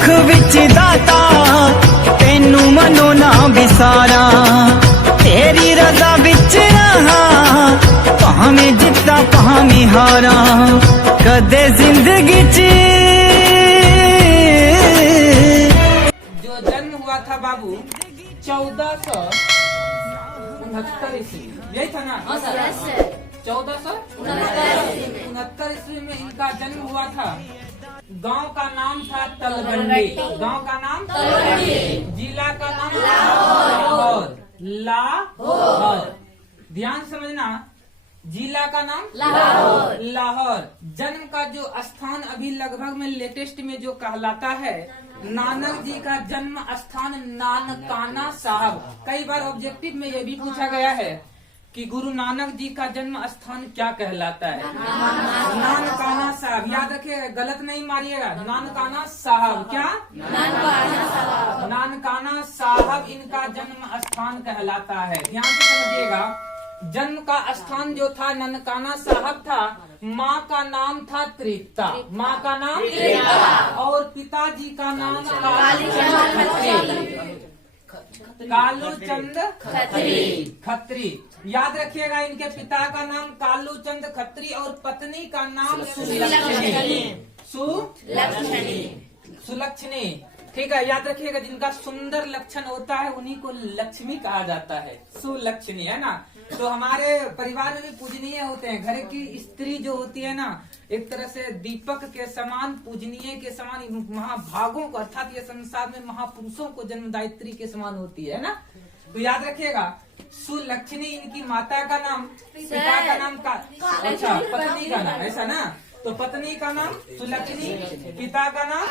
दुख विच दाता तेनू मनो ना विसारा तेरी रजा विच रहा भावें जिता भावें हारा कदे जिंदगी च जो जन्म हुआ था बाबू 1469 ईस्वी, यही था ना? 1469 ईस्वी में इनका जन्म हुआ था। गांव का नाम था तलवंडी। गांव का नाम तलवंडी। जिला का नाम लाहौर। लाहौर, ध्यान समझना, जिला का नाम लाहौर। लाहौर। जन्म का जो स्थान अभी लगभग में लेटेस्ट में जो कहलाता है, नानक जी का जन्म स्थान नानकाना साहब। कई बार ऑब्जेक्टिव में ये भी पूछा गया है कि गुरु नानक जी का जन्म स्थान क्या कहलाता है? नानकाना साहब। याद रखिए, गलत नहीं मारिएगा। नानकाना साहब। क्या? नानकाना साहब इनका जन्म स्थान कहलाता है। ध्यान से समझिएगा, जन्म का स्थान जो था ननकाना साहब था। माँ का नाम था तृप्ता। माँ का नाम तृप्ता और पिताजी का नाम कालूचंद खत्री। याद रखिएगा, इनके पिता का नाम कालूचंद खत्री और पत्नी का नाम सुलक्षणी। ठीक है, याद रखिएगा, जिनका सुंदर लक्षण होता है उन्हीं को लक्ष्मी कहा जाता है। सुलक्षणी, है ना? तो हमारे परिवार में भी पूजनीय होते हैं। घर की स्त्री जो होती है ना, एक तरह से दीपक के समान, पूजनीय के समान, महाभागों को अर्थात ये संसार में महापुरुषों को जन्मदायित्री के समान होती है ना। तो याद रखिएगा, सुलक्षणी इनकी माता का नाम, पिता का नाम अच्छा, पत्नी का नाम, ऐसा ना? तो पत्नी का नाम सुलक्षणी, पिता का नाम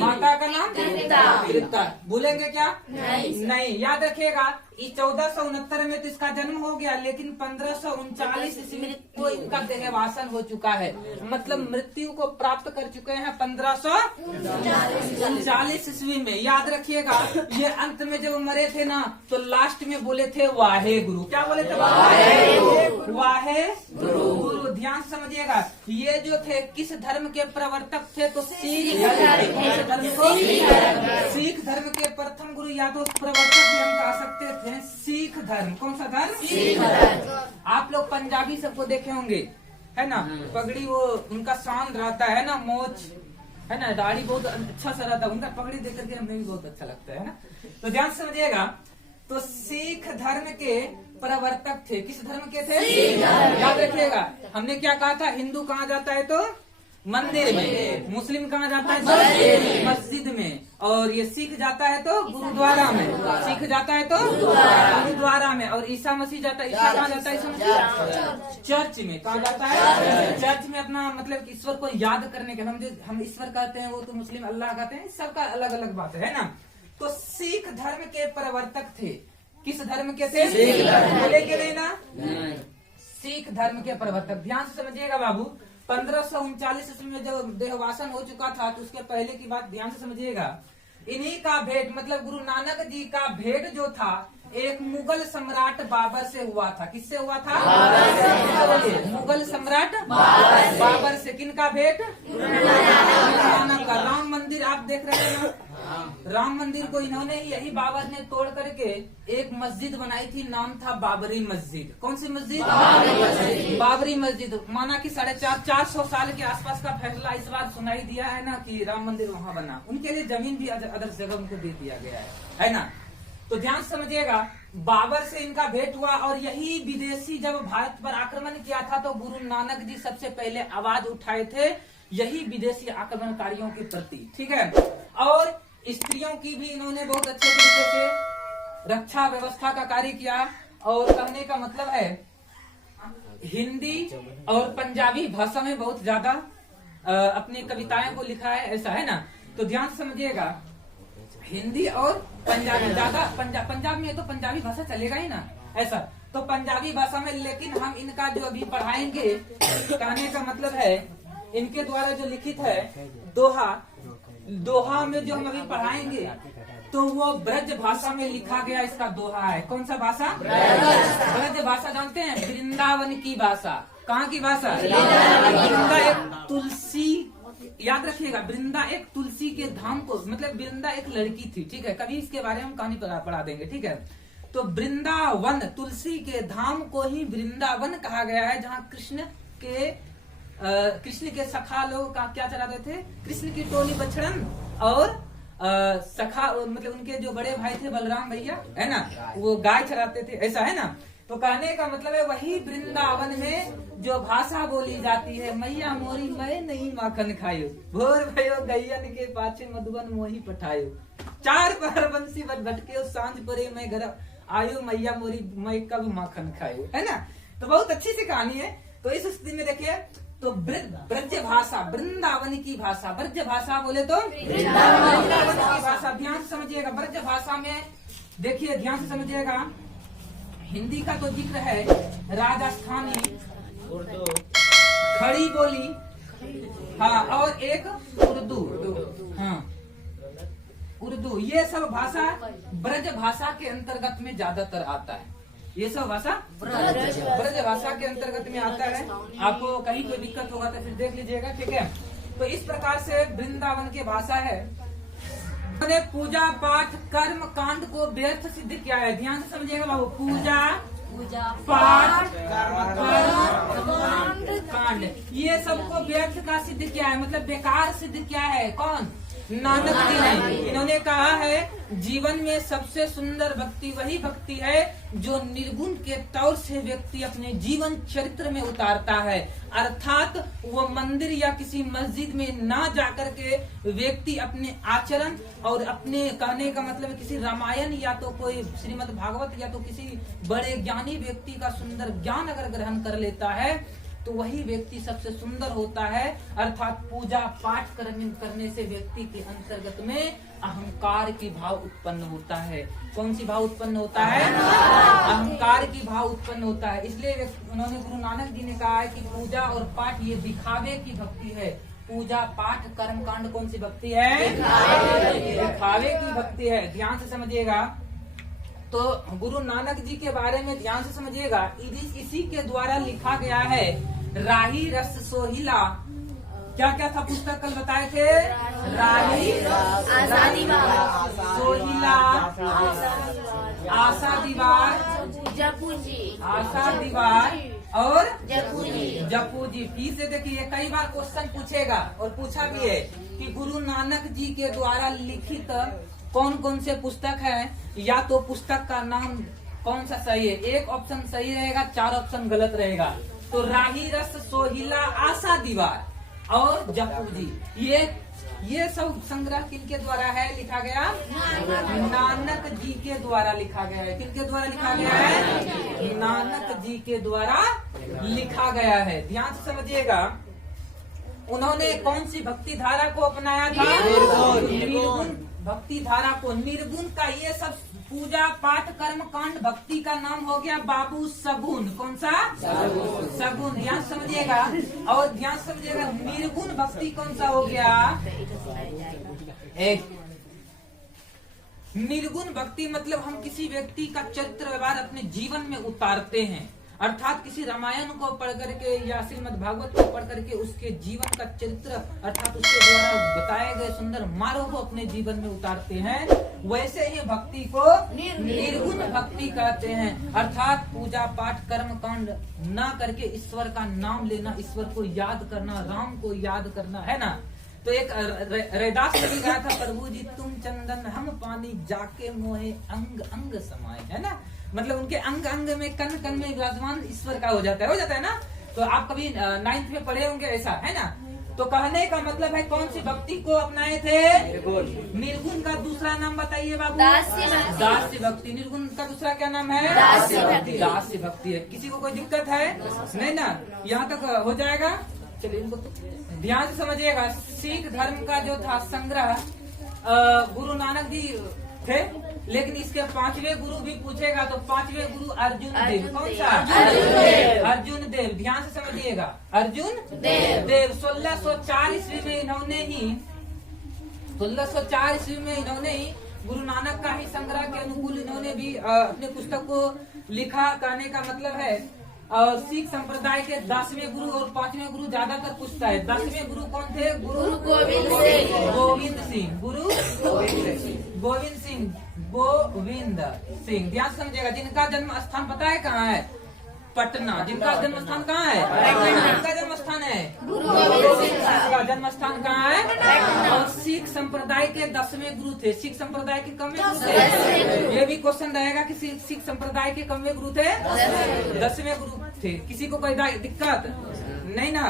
माता का नाम तृप्ता। भूलेंगे क्या? नहीं। याद रखिएगा, इस 1469 में तो इसका जन्म हो गया, लेकिन 1539 ईस्वी को इनका देहवासन हो चुका है। मतलब मृत्यु को प्राप्त कर चुके हैं 1539 ईस्वी में। याद रखिएगा, ये अंत में जब मरे थे ना, तो लास्ट में बोले थे वाहे गुरु। क्या बोले थे? वाहे गुरु। ध्यान समझिएगा, ये जो थे किस धर्म के प्रवर्तक थे? तो सिख धर्म के प्रथम गुरु या तो प्रवर्तक भी हम कह सकते थे। सिख धर्म। कौन सा धर्म? सिख धर्म। आप लोग पंजाबी सबको देखे होंगे, है ना? पगड़ी वो उनका शान रहता है ना, मोच, है ना, दाढ़ी बहुत अच्छा सा रहता है उनका। पगड़ी देख करके हमें भी बहुत अच्छा लगता है ना। तो ध्यान समझिएगा, तो सिख धर्म के प्रवर्तक थे। किस धर्म के थे? याद रखिएगा, हमने क्या कहा था? हिंदू कहाँ जाता है तो मंदिर में, मुस्लिम कहाँ जाता है तो मस्जिद में, और ये सिख जाता है तो गुरुद्वारा में। सिख जाता है तो गुरुद्वारा में, और ईसा मसीह जाता है, ईसा कहाँ जाता है? ईसा मसीह चर्च में। कहाँ जाता है? चर्च में। अपना मतलब ईश्वर को याद करने के, हम ईश्वर कहते हैं, वो तो मुस्लिम अल्लाह कहते हैं। सबका अलग अलग बात है ना। तो सिख धर्म के प्रवर्तक थे। किस धर्म के थे? बोले के नहीं ना? सिख धर्म के प्रवर्तक। ध्यान से समझिएगा बाबू, 1539 ईस्वी में जब देहवासन हो चुका था, तो उसके पहले की बात ध्यान से समझिएगा। इन्हीं का भेंट, मतलब गुरु नानक जी का भेंट जो था, एक मुगल सम्राट बाबर से हुआ था। किससे हुआ था? मुगल सम्राट बाबर से। किनका भेंट? नानक का। राम मंदिर आप देख रहे हैं ना, राम मंदिर को इन्होंने, यही बाबर ने तोड़ करके एक मस्जिद बनाई थी, नाम था बाबरी मस्जिद। कौन सी मस्जिद? बाबरी मस्जिद। माना कि 450 साल के आसपास का फैसला इस बार सुनाई दिया है ना कि राम मंदिर वहाँ बना। उनके लिए जमीन भी अदर जगह उनको दे दिया गया है ना। तो ध्यान समझिएगा, बाबर से इनका भेंट हुआ, और यही विदेशी जब भारत पर आक्रमण किया था, तो गुरु नानक जी सबसे पहले आवाज उठाए थे यही विदेशी आक्रमणकारियों के प्रति। ठीक है, और स्त्रियों की भी इन्होंने बहुत अच्छे तरीके से रक्षा व्यवस्था का कार्य किया। और कहने का मतलब है, हिंदी और पंजाबी भाषा में बहुत ज्यादा अपनी कविताएं को लिखा है, ऐसा है ना। तो ध्यान समझिएगा, हिंदी और पंजाबी ज्यादा, पंजाब में तो पंजाबी भाषा चलेगा ही ना, ऐसा। तो पंजाबी भाषा में, लेकिन हम इनका जो अभी पढ़ाएंगे, कहने का मतलब है इनके द्वारा जो लिखित है दोहा में जो हम अभी पढ़ाएंगे, तो वो ब्रज भाषा में लिखा गया इसका दोहा है। कौन सा भाषा? ब्रज भाषा। जानते हैं, वृंदावन की भाषा। कहाँ की भाषा? वृंदा एक तुलसी याद रखिएगा, वृंदा एक तुलसी के धाम को, मतलब वृंदा एक लड़की थी, ठीक है, कभी इसके बारे में हम कहानी पढ़ा देंगे, ठीक है। तो वृंदावन, तुलसी के धाम को ही वृंदावन कहा गया है, जहाँ कृष्ण के सखा लोग का क्या चलाते थे, कृष्ण की टोली बछड़न, और सखा मतलब उनके जो बड़े भाई थे बलराम भैया, है ना, वो गाय चराते थे, ऐसा है ना। तो कहने का मतलब है वही वृंदावन में जो भाषा बोली जाती है, मैया मोरी मैं नहीं माखन खायो, भोर भयो गैयन के पाछे मधुबन मोही पठायो, चार पहर बंसी बट भटके सांझ परे मैं घर आयो, मैया मोरी मैं कब माखन खायो, है ना। तो बहुत अच्छी सी कहानी है। तो इस स्थिति में देखिए, तो ब्रज भाषा, वृंदावन की भाषा, ब्रज भाषा बोले तो वृंदावन की भाषा, ध्यान से समझिएगा। ब्रज भाषा में देखिए, ध्यान से समझिएगा, हिंदी का तो जिक्र है, राजस्थानी, खड़ी बोली, हाँ, और एक उर्दू, हाँ उर्दू, ये सब भाषा ब्रज भाषा के अंतर्गत में ज्यादातर आता है। ये सब भाषा ब्रज भाषा के अंतर्गत में आता है। आपको कहीं कोई दिक्कत होगा तो फिर देख लीजिएगा, ठीक है। तो इस प्रकार से वृंदावन की भाषा है। उन्होंने पूजा पाठ कर्म कांड को व्यर्थ सिद्ध किया है। ध्यान से समझिएगा बाबू, पूजा पाठ कर्म कांड, ये सबको व्यर्थ का सिद्ध किया है, मतलब बेकार सिद्ध किया है। कौन? नानक जी ने। इन्होंने कहा है जीवन में सबसे सुंदर भक्ति वही भक्ति है जो निर्गुण के तौर से व्यक्ति अपने जीवन चरित्र में उतारता है, अर्थात वो मंदिर या किसी मस्जिद में ना जाकर के व्यक्ति अपने आचरण और अपने, कहने का मतलब किसी रामायण या तो कोई श्रीमद् भागवत या तो किसी बड़े ज्ञानी व्यक्ति का सुंदर ज्ञान अगर ग्रहण कर लेता है तो वही व्यक्ति सबसे सुंदर होता है। अर्थात पूजा पाठ करने से व्यक्ति के अंतर्गत में अहंकार की भाव उत्पन्न होता है। कौन सी भाव उत्पन्न होता है? अहंकार की भाव उत्पन्न होता है। इसलिए उन्होंने, गुरु नानक जी ने कहा है कि पूजा और पाठ ये दिखावे की भक्ति है। पूजा पाठ कर्म कांड कौन सी भक्ति है? दिखावे की भक्ति है। ध्यान से समझिएगा। तो गुरु नानक जी के बारे में ध्यान से समझिएगा, इसी के द्वारा लिखा गया है राही रस सोहिला। क्या क्या था पुस्तक कल बताए थे? राही रस सोहिला, आशा दीवार, आशा दीवार और जपू जी। फिर से देखिए, कई बार क्वेश्चन पूछेगा और पूछा भी है कि गुरु नानक जी के द्वारा लिखित कौन कौन से पुस्तक है, या तो पुस्तक का नाम कौन सा सही है। एक ऑप्शन सही रहेगा, 4 ऑप्शन गलत रहेगा। तो राही रस सोहिला, आशा दीवार और जपू जी, ये सब संग्रह किनके द्वारा है लिखा गया? नानक जी के द्वारा लिखा गया है। किनके द्वारा लिखा गया है? नानक जी के द्वारा लिखा गया है। ध्यान से समझिएगा। उन्होंने कौन सी भक्ति धारा को अपनाया था? निर्गुण भक्ति धारा को। निर्गुण का ये सब पूजा पाठ कर्म कांड भक्ति का नाम हो गया बाबू सगुन। कौन सा? सगुन। ध्यान समझिएगा। और ध्यान समझिएगा, निर्गुण भक्ति कौन सा हो गया? एक निर्गुण भक्ति मतलब हम किसी व्यक्ति का चरित्र व्यवहार अपने जीवन में उतारते हैं, अर्थात किसी रामायण को पढ़ करके या श्रीमद् भागवत को पढ़ करके उसके जीवन का चरित्र अर्थात उसके द्वारा बताए गए सुंदर मार्गों को अपने जीवन में उतारते हैं। वैसे ही भक्ति को निर्गुण भक्ति कहते हैं, अर्थात पूजा पाठ कर्म कांड न करके ईश्वर का नाम लेना, ईश्वर को याद करना, राम को याद करना, है ना। तो एक रैदास कवि गाया था, प्रभु जी तुम चंदन हम पानी जाके मोहे अंग अंग समाये, है ना। मतलब उनके अंग अंग में कण कण में विराजमान ईश्वर का हो जाता है ना। तो आप कभी 9th में पढ़े होंगे, ऐसा है ना। तो कहने का मतलब है कौन सी भक्ति को अपनाए थे? निर्गुण का दूसरा नाम बताइए बाबू। दास्य भक्ति। निर्गुण का दूसरा क्या नाम है? दास्य भक्ति है। किसी को कोई दिक्कत है? नहीं ना, यहाँ तक हो जाएगा। चलिए इनको ध्यान से समझिएगा। सिख धर्म का जो था संग्रह गुरु नानक जी थे, लेकिन इसके 5वें गुरु भी पूछेगा तो 5वें गुरु अर्जुन देव। कौन सा? अर्जुन देव। ध्यान से समझिएगा, अर्जुन देव 1604 ईस्वी में इन्होंने ही 1604 ईस्वी में इन्होंने ही गुरु नानक का ही संग्रह के अनुकूल इन्होंने भी अपने पुस्तक को लिखा। कहने का मतलब है और सिख संप्रदाय के 10वें गुरु और 5वें गुरु ज्यादातर पूछता है। 10वें गुरु कौन थे? गुरु गोविंद सिंह। गोविंद सिंह, गुरु गोविंद सिंह, गोविंद सिंह। ध्यान समझेगा। जिनका जन्म स्थान पता है कहाँ है? पटना। जिनका जन्म स्थान कहाँ है? जिनका जन्म स्थान है गुरु गोविंद सिंह का जन्म स्थान कहाँ है? और सिख संप्रदाय के 10वें गुरु थे। सिख संप्रदाय के कौन गुरु थे? ये भी क्वेश्चन रहेगा कि सिख संप्रदाय के कौन गुरु थे? 10वें गुरु थे। किसी को कोई दिक्कत नहीं ना?